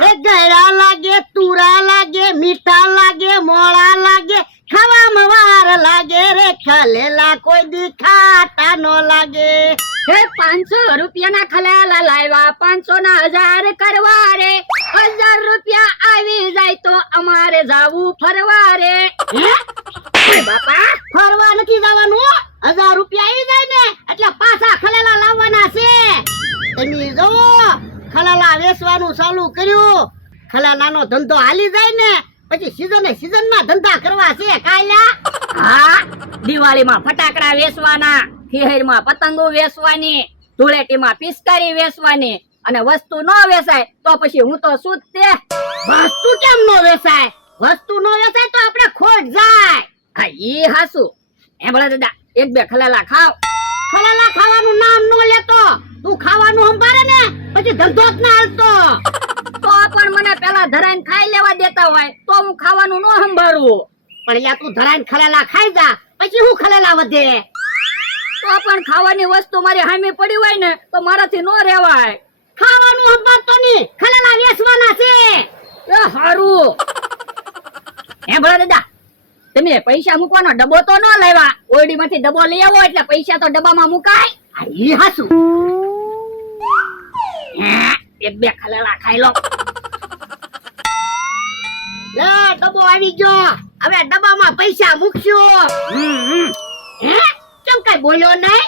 એ ગળા લાગે, તુરા લાગે, મીઠા લાગે, મોળા લાગે, ખાવામાં વાર લાગે રે, ખલેલા કોઈ દી ખાટા નો લાગે. હે 500 રૂપિયાના ખલેલા લાવ્યા, 500 ના 1000 કરવા રે. 1000 રૂપિયા આવી જાય તો અમારે જાવું ફરવા રે. બાપા ફરવા નથી જવાનું, 1000 રૂપિયા આવી જાય ને એટલે પાછા ખલેલા લાવવાના છે. તમે જો ખલેલા વેચવાનું ચાલુ કર્યું, ખલેલાનો ધંધો હાલી જાય ને પછી સીઝન માં ધંધા કરવા છે. કાયલા હા, દિવાળીમાં ફટાકડા વેચવાના, ખીહેરમાં પતંગો વેચવાની, ધૂળેટીમાં પિચકારી વેચવાની, અને વસ્તુ ન વેચાય તો પછી હું તો શું જ તે. વસ્તુ કેમ નો વેચાય? વસ્તુ નો વેચાય તો આપણે ખોટ જાય. હા ઈ હાસુ. એ ભલા દાદા એક બે ખલેલા ખાવ. ખલેલા ખાવાનું નામ નો લેતો, તું ખાવાનું સંભાળે ને પછી ધંધો જ ના હાલતો. તો પણ મને પેલા ધરાઈને ખાઈ લેવા દેતા હોય તો હું ખાવાનું ન સંભાળું. પણ યા તું ધરાઈને ખલેલા ખાઈ જા પછી હું ખલેલા વધે. તો પણ ખાવાની વસ્તુ મારી સામે પડી હોય ને તો મારાથી ન રહેવાય. ખાવાનું સંભાળતો ની, ખલેલા વેચવાના છે. એ હારું. હે ભલા દાદા તમે પૈસા મૂકવાનો ડબ્બો તો ન લાવ્યા? ઓરડીમાંથી ડબ્બો લઈ આવો એટલે પૈસા તો ડબ્બામાં મુકાય. આ ઈ હાસુ. એક બે ખલેલા ખાઈ લો. લે ડબ્બો આવી ગયો, હવે ડબ્બામાં પૈસા મૂકશું. હે કેમ કઈ બોલ્યો નહીં?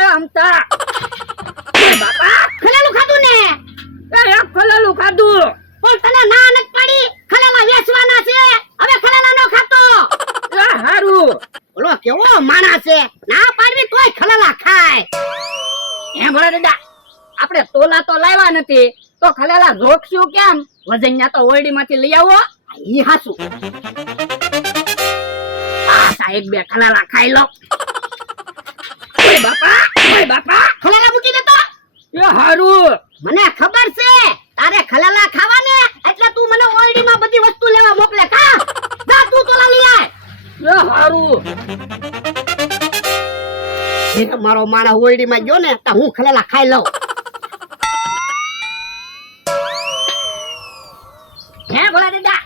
એ અમતા બાપા ખલેલું ખાધું ને? એક ખલેલું ખાધું. પણ તને ના નથી પાડી, ખલેલા વેચવાના છે, હવે ખલેલા નો ખાતો. એ હારું. બોલો કેવો માણસ છે, ના પાડવી તોય ખલેલા ખાય. હે ભલા દાદા આપણે તોલા તો લાવ્યા નથી તો ખલેલા રોકશું કેમ? વજનિયા તો ઓરડીમાંથી લઈ આવો. ઈ હાસુ. સાહેબ બે ખલેલા ખાઈ લો. ઓય બાપા ખલેલા મૂકી દેતો. એ હારું. મને ખબર છે તારે ખલેલા ખાવાને એટલે તું મને ઓરડીમાં બધી વસ્તુ લેવા મોકલે. કા જા તું તોલા લઈ આય. એ હારું. મારો માણા ઓરડીમાં ગયો ને તો હું ખલેલા ખાઈ લઉં. હે ભલા દાદા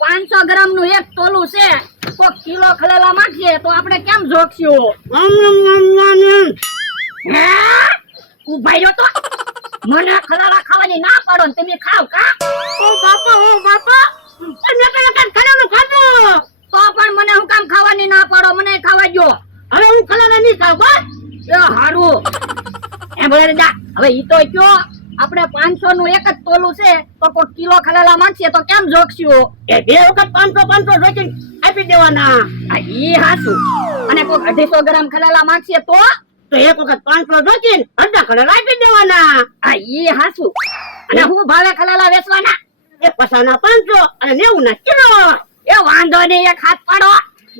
500 ગ્રામ નું એક તોલું છે, તો કિલો ખલેલા માંગીએ તો આપણે કેમ જોખશું? હે ઉભા રહ્યો તો મને ખલેલા ખાવાની ના પાડો ને તમે ખાવ કા? ઓ બાપા તમે પેલા ખલેલું ખાધું તો પણ મને હું કામ ખાવાની ના પાડો? મને ખાવા જો. હવે હું ખલેલા નહીં ખાવ બસ. એ હારું. હે ભલા દાદા હવે ઈ તો કયો આપણે 500 નું એક જ તોલું છે તો કોઈ કિલો ખલેલા માંગીએ તો કેમ જોખશું? એ બે વખત 500 જોઈને આપી દેવાના. આ ઈ હાસુ. અને કોઈ 250 ગ્રામ ખલેલા માંગીએ તો એક વખત 500 જોઈને અડધા ખલેલા આપી દેવાના. આ ઈ હાસુ. અને હું ભાવે ખલેલા વેચવાના? એ પસાના 500 અને 90 ના કિલો. એ વાંધો નહીં, એક હાથ પાડો.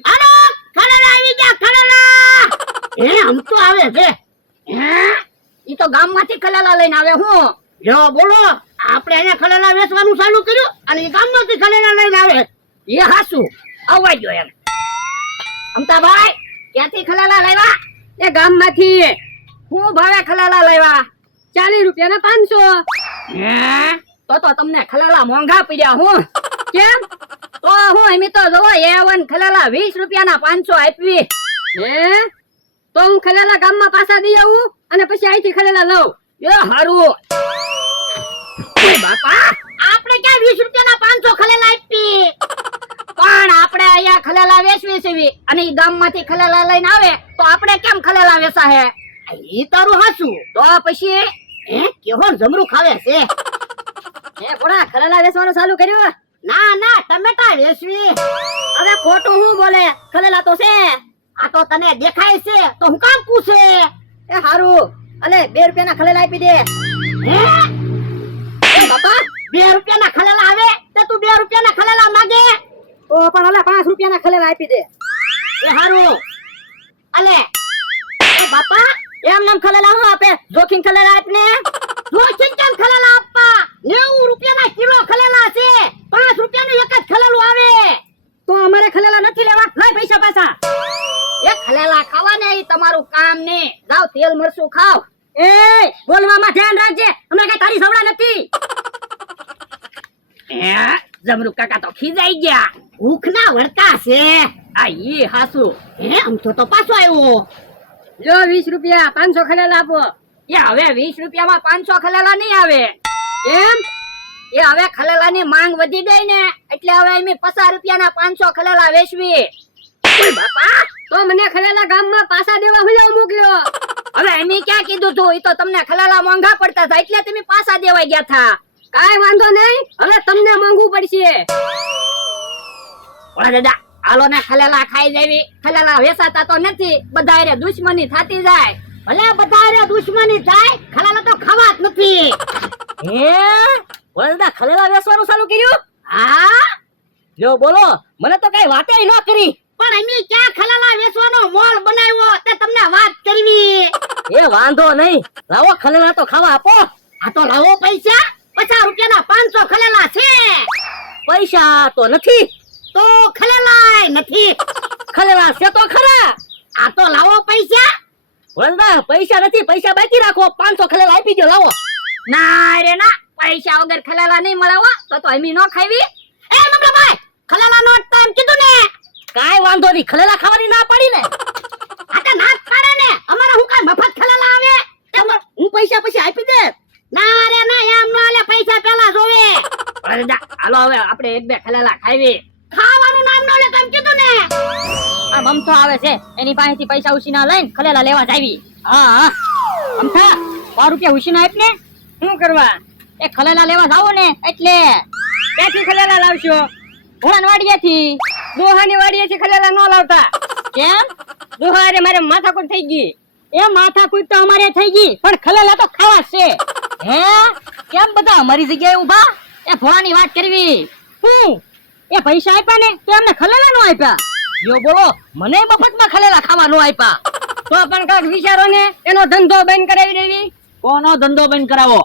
હાલો ખલેલા આવી ગયા, ખલેલા. આમ તો આવે છે. હે ઈ તો ગામમાંથી ખલેલા લઈને આવે. હું જો બોલો આપણે અહીંયા ખલેલા વેચવાનું ચાલુ કર્યું અને ઈ ગામમાંથી ખલેલા લઈને આવે. એ હાસુ આવવા જો એમ. અમતાભાઈ ક્યાંથી ખલેલા લાવ્યા? એ ગામમાંથી. હું ભાવે ખલેલા લાવ્યા? 40 રૂપિયાના 500. હે તો તમને ખલેલા મોંઘા પડ્યા. હું કેમ? તો હું એમ તો જોવો A1 ખલેલા 20 રૂપિયાના 500 આપવી. હે તો હું ખલેલા ગામમાં પાછા દઈ આવું અને પછી અહીંથી ખલેલા લઉં. એ હારું. બાપા આપણે ક્યાં 20 રૂપિયાના 500 ખલેલા આપી? પણ આપણે અહીંયા ખલેલા વેચવી છે અને ઈ ગામમાંથી ખલેલા લઈને આવે તો આપણે કેમ ખલેલા વેચાહે? ઈ તારું હાસું. તો પછી કેવો જમરૂ ખાવે છે. પોડા ખલેલા વેચવાનું ચાલુ કર્યું? ના ટમેટા વેચવી. હવે ખોટું હું બોલે? ખલેલા તો છે. આ તો તને દેખાય છે તો હું કામ પૂછે? એ હારું. અલે 2 રૂપિયાના ખલેલા આપી દે. હે બાપા 2 રૂપિયાના ખલેલા આવે તો તું 2 રૂપિયાના ખલેલા માંગે? તો પણ અલે 5 રૂપિયાના ખલેલા આપી દે. એ હારું. અલે એ બાપા એમ નામ ખલેલા હું આપે? જોખીન ખલેલા આપને. જોખીન કેમ ખલેલા આપવા? 90 રૂપિયાના કિલો ખલેલા છે, 5 રૂપિયાનું એક જ ખલેલું આવે. તો અમારે ખલેલા નથી લેવા. લઈ પૈસા પાછા. એ ખલેલા ખાવાને ઈ તમારું કામ ને. જાવ તેલ મરચું ખાવ. એ બોલવામાં ધ્યાન રાખજે, હમણાં કઈ તારી સવડા નથી. હે જમરૂક કાકા તો ખીજાઈ ગયા. ભૂખના વળતા છે. આ ઈ હાસુ. હે આમથો તો પાછો આવ્યો. જો 20 રૂપિયા 500 ખલેલા આપો. એ હવે 20 રૂપિયામાં 500 ખલેલા નહીં આવે. કેમ? એ હવે ખલેલાની માંગ વધી ગઈ ને એટલે હવે અમે 50 રૂપિયાના 500 ખલેલા વેચવી. ઓય બાપા, તો મને ખલેલા ગામમાં પાછા દેવા હુલાવ મોકલ્યો. હવે અમે ક્યાં કીધું તું? ઈ તો તમને ખલેલા મોંઘા પડતા હતા એટલે તમે પાછા દેવા ગયા હતા. કાઈ વાંધો નહીં, હવે તમને મોંઘું પડશે. ઓલા દાદા, હાલો ને ખલેલા ખાઈ જાવી. ખલેલા વેચાતા તો નથી, બધાયરે દુશ્મની થાતી જાય. ભલે બધારે દુશ્મની થાય, ખલાલા તો ખાવા જ નથી. હે ઓલા દાદા, ખલેલા વેચવાનું ચાલુ કર્યું? હા લ્યો બોલો, મને તો કઈ વાતે ન કરી. પણ અમે ક્યાં ખલાલા વેચવાનો મોલ બનાવ્યો તે તમને વાત કરવી. એ વાંધો નહીં, લાવો ખલેલા તો ખાવા આપો. આ તો લાવો પૈસા. 50 રૂપિયાના 500 ખલેલા છે. પૈસા તો નથી. તો ખલેલાય નથી. ખલેલા છે તો ખરા. આ તો લાવો પૈસા. ઓલા દાદા, પૈસા નથી, પૈસા બાકી રાખો. 500 ખલેલા આપી દો, લાવો. ના રે ના, પૈસા વગર ખલેલા નહીં મળે હો. તો અમી નો ખાવી. એ મમલાભાઈ, ખલેલા નો ટાઈમ કીધું ને. કાઈ વાંધો નહીં, ખલેલા ખાવાની ના પડી ને. આ તો ના જ પાડે ને. અમારા હું કાઈ મફત ખલેલા આવે. હું પૈસા પછી આપી દે. ના રે ના, એમ નો આલે. પૈસા પેલા જોવે. ઓલા દાદા, હાલો હવે આપણે એક બે ખલેલા ખાવી. ખાવાનું નામ નો લે તેમ કીધું ને. આ મમતો આવે છે, એની પાસેથી પૈસા ઉછીના લઈને ખલેલા લેવા જાવી. હા હા મમતા, 5 રૂપિયા ઉછીના આપ ને. શું કરવા? એ ખલેલા લેવા જાવો ને એટલે. ક્યાંથી ખલેલા લાવશો? ભોળાની વાડીએથી. દોહાની વાડીએથી ખલેલા ન લાવતા. કેમ? દોહારે મારે માથાકૂટ થઈ ગઈ. એ માથાકૂટ તો અમારે થઈ ગઈ, પણ ખલેલા તો ખાવા છે. હે કેમ બધા અમારી જગ્યાએ ઊભા? એ ભોળાની વાત કરવી. હું એ પૈસા આપ્યા ને તો એમને ખલેલા નો આપ્યા. યો બોલો, મને મફતમાં ખલેલા ખાવા નો આપ્યા. તો પણ કાક વિચારો ને, એનો ધંધો બંધ કરાવી દેવી. કોનો ધંધો બંધ કરાવો?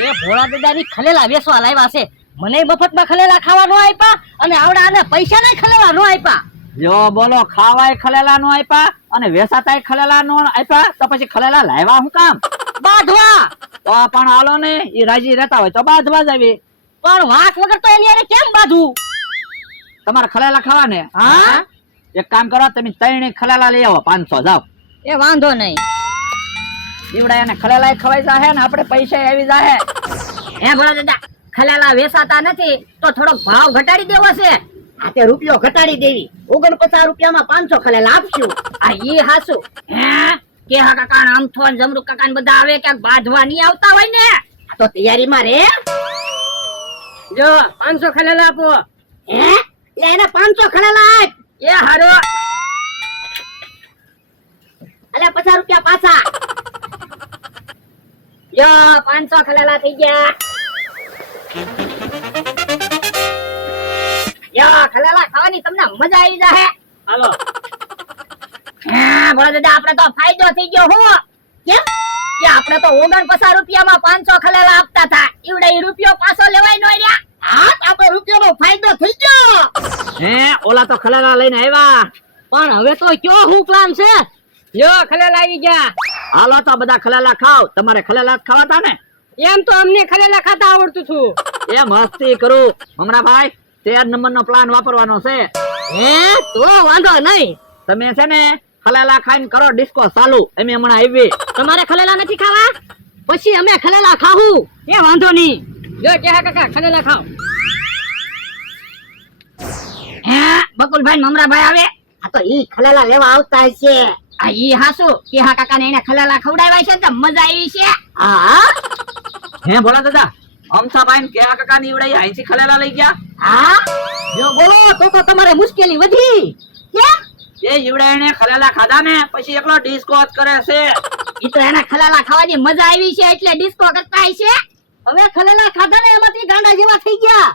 એ ભોળા દાદાની ખલેલા વેચવા લાવ્યા છે. મને મફતમાં ખલેલા ખાવા નો આપ્યા અને આવડાને પૈસા ના ખલેલા નો આપ્યા. જો બોલો, ખાવાય ખલેલા નો આપ્યા અને વેસાતાય ખલેલા નો આપ્યા, તો પછી ખલેલા લાવ્યા હું કામ? બાંધવા. તો પણ હાલો ને, ઈ રાજી રહેતા હોય તો બાંધવા જ આવી. પણ વાંક વગર તો એની હારે કેમ બાંધવું? તમારે ખલેલા ખાવા ને? હા, એક કામ કરો, તમે 3 ખલેલા લઈ આવો. 500 જાવ. એ વાંધો નહીં. ઈવડા એને ખલેલા ખવાઈ જાહે ને આપણે પૈસા આવી જાહે. હે ભોળા દાદા, ખલેલા વેચાતા નથી તો થોડો ભાવ ઘટાડી દેવો છે. આ તે રૂપિયો ઘટાડી દેવી. 49 રૂપિયામાં 500 ખલેલા આપશું. આ ઈ હાસુ. હે કે હા કાકા, આમથો ને જમરૂક કાકા ને બધા આવે ક્યાંક બાંધવા નહીં આવતા હોય ને. આ તો તૈયારીમાં રે. જો 500 ખલેલા આપો. હે લે એને 500 ખલેલા આપ. એ હારો. અલે 50 રૂપિયા પાછા. જો 500 ખલેલા થઈ ગયા. જો ખલેલા ખાવાની તમને મજા આવી જાહે. હાલો. હે ભોળા દાદા, આપણે તો ફાયદો થઈ ગયો. હું કેમ? કે આપણે તો 49 રૂપિયામાં 500 ખલેલા આપતા હતા. ઈવડે ઈ રૂપિયો પાછો લેવાય નો રહ્યા. હા, આપણે રૂપિયાનો ફાયદો થઈ ગયો. હે ઓલા તો ખલેલા લઈને આવ્યા. પણ હવે તો કયો હું પ્લાન છે? જો ખલેલા આવી ગયા. હાલો તો બધા ખલેલા ખાવ. તમારે ખલેલા જ ખાવાતા ને? એમ તો અમને ખલેલા ખાતા આવડતું છું. એ મસ્તી કરું. હમણાં 13 નંબરનો પ્લાન વાપરવાનો છે. હે તો વાંધો નહીં. તમે છે ને ખલેલા ખાઈને કરો ડિસ્કો ચાલુ. અમે હમણાં આવી. તમારે ખલેલા નથી ખાવા? પછી અમે ખલેલા ખાવું. એ વાંધો નહીં. જો કે કાકા ખલેલા ખાવ. હે બકુલભાઈ મમરાભાઈ આવે. આ તો ઈ ખલેલા લેવા આવતા છે. આ ઈ હાસુ કે હા કાકા ને એને ખલેલા ખવડાવ્યા છે તો મજા આવી છે. હા હે ભોળા દાદા, અમથાભાઈ ને કેहा કાકા ની ઈવડાઈ અહીંથી ખલેલા લઈ ગયા. હા જો બોલો, તો તમારે મુશ્કેલી વધી. કેમ? એ ઈવડા એને ખલેલા ખાધા ને પછી એકલો ડિસ્કો જ કરે છે. ઈ તો એના ખલેલા ખાવાની મજા આવી છે એટલે ડિસ્કો કરતા છે. હવે ખલેલા ખાધા ને એમાંથી ગાંડા જેવા થઈ ગયા.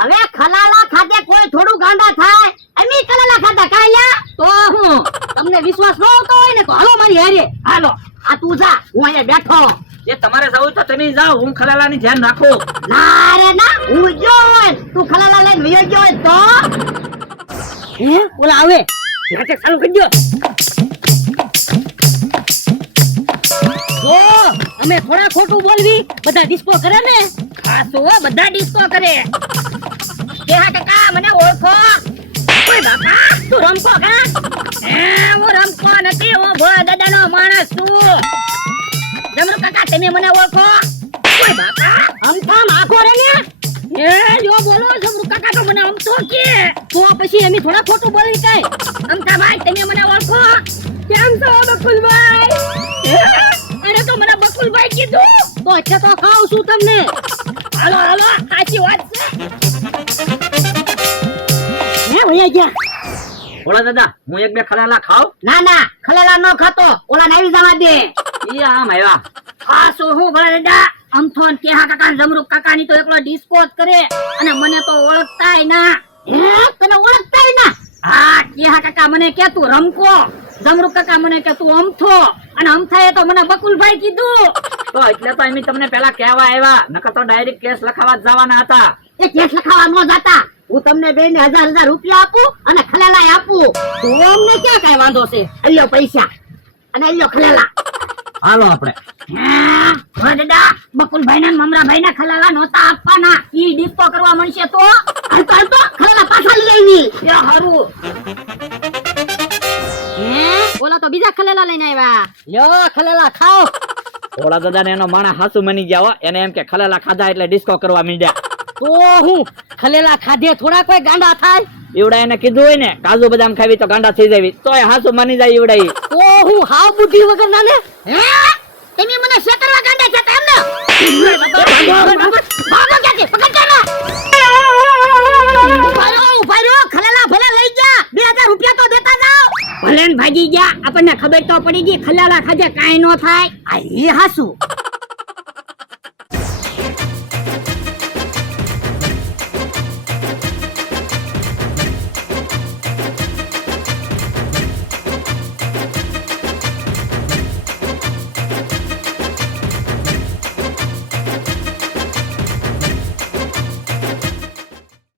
હવે ખલાલા ખાતે કોઈ થોડું ગાંડા થાય. અમે ખલેલા ખાતા કાલ્યા. તો હું તમને વિશ્વાસ ન આવતો હોય ને તો હાલો મારી હારે. હાલો, આ તું જા, હું અહીંયા બેઠો. એ તમારે જવું તો તમે જાઓ, હું ખલેલા ની ધ્યાન રાખું. ના રે ના, હું જો હોય તું ખલાલા લઈને વયો ગયો હોય તો. હે ઓલા આવે. નાટક ચાલુ કરી દો. જો અમે થોડા ખોટું બોલવી, બધા ડિસ્કો કરે ને. ખાસો બધા ડિસ્કો કરે. કેહા કાકા મને ઓળખો. ઓય બાપા તું રમકો કા? હું રમકો નથી, હું ભોળા દાદાનો માણસ છું. જમરૂ કાકા તમે મને ઓળખો? ઓય બાપા અમથામ આખો રે ને જો બોલો જમરૂ કાકા તો મને અમથો કે. તો પછી એમ થોડા ખોટું બોલી કઈ. અમથા ભાઈ તમે મને ઓળખો? કેમ છો બકુલભાઈ? અરે તો મને બકુલભાઈ કીધું તો એટલે તો ખાઉં છું તમને. હાલો હાલો સાચી વાત છે. હે ભૈયા ગયા? ભોળા દાદા હું એક બે ખલેલા ખાવ? ના ના ખલેલા ન ખાતો, ઓલા ને આવી જવા દે. ઈ આમ આવ્યા. ખાસું હું ભોળા દાદા અમથો ને કેહા કાકા ને જમરૂ કાકા ની તો એકલો ડિસ્કો જ કરે અને મને તો ઓળખતાય ના. હે તને ઓળખતાય ના? હા કેહા કાકા મને કે તું રમકો, જમરૂ કાકા મને કે તું અમથો, અને અમથાએ તો મને બકુલભાઈ કીધું. તો એટલે તો એમ તમને પેલા કહેવા આવ્યા, નકર તો ડાયરેક્ટ કેસ લખાવા જ જવાના હતા. એ કેસ લખાવા ન જાતા. હું તમને બે ને 1000 રૂપિયા આપું અને ખલેલા આપું. તો અમને ક્યાં કઈ વાંધો છે? અલ્યો પૈસા અને અલ્યો ખલેલા. હાલો આપણે. ભોળા દાદા બકુલભાઈ ના મમરાભાઈ ના ખલાલા નહોતા આપવાના, ઈ ડિસ્કો કરવા મળશે તો હાલતો ખલેલા પાછા લઈ આવી. એ હારું. ઓલા તો બીજા ખલેલા લઈને આવ્યા. લ્યો ખલેલા ખાઓ. ભોળા દાદા ને એનો માણસ હાસુ મની ગયા હો. એને એમ કે ખલેલા ખાધા એટલે ડિસ્કો કરવા માંડ્યા. તો હું ખલેલા ખાધે થોડા કોઈ ગાંડા થાય? ઈવડા એને કીધું હોય ને કાજુ બદામ ખાવી તો ગાંડા થઈ જાવી, તોય હાસુ મની જાય ઈવડા ઈ. તો હું હાવ બુદ્ધિ વગર ના ને? હે તમે મને શેતરવા ગાંડા છે એમને? ભાગો ક્યાંથી? પકડજો ને. ઉભા રહ્યો, ખલેલા ભલે લઈ જા, 2000 રૂપિયા તો દેતા જાઓ. ભલે ને ભાગી ગયા, આપણને ખબર તો પડી ગઈ ખલાલા ખાજે કાઈ નો થાય. આ એ હાસુ.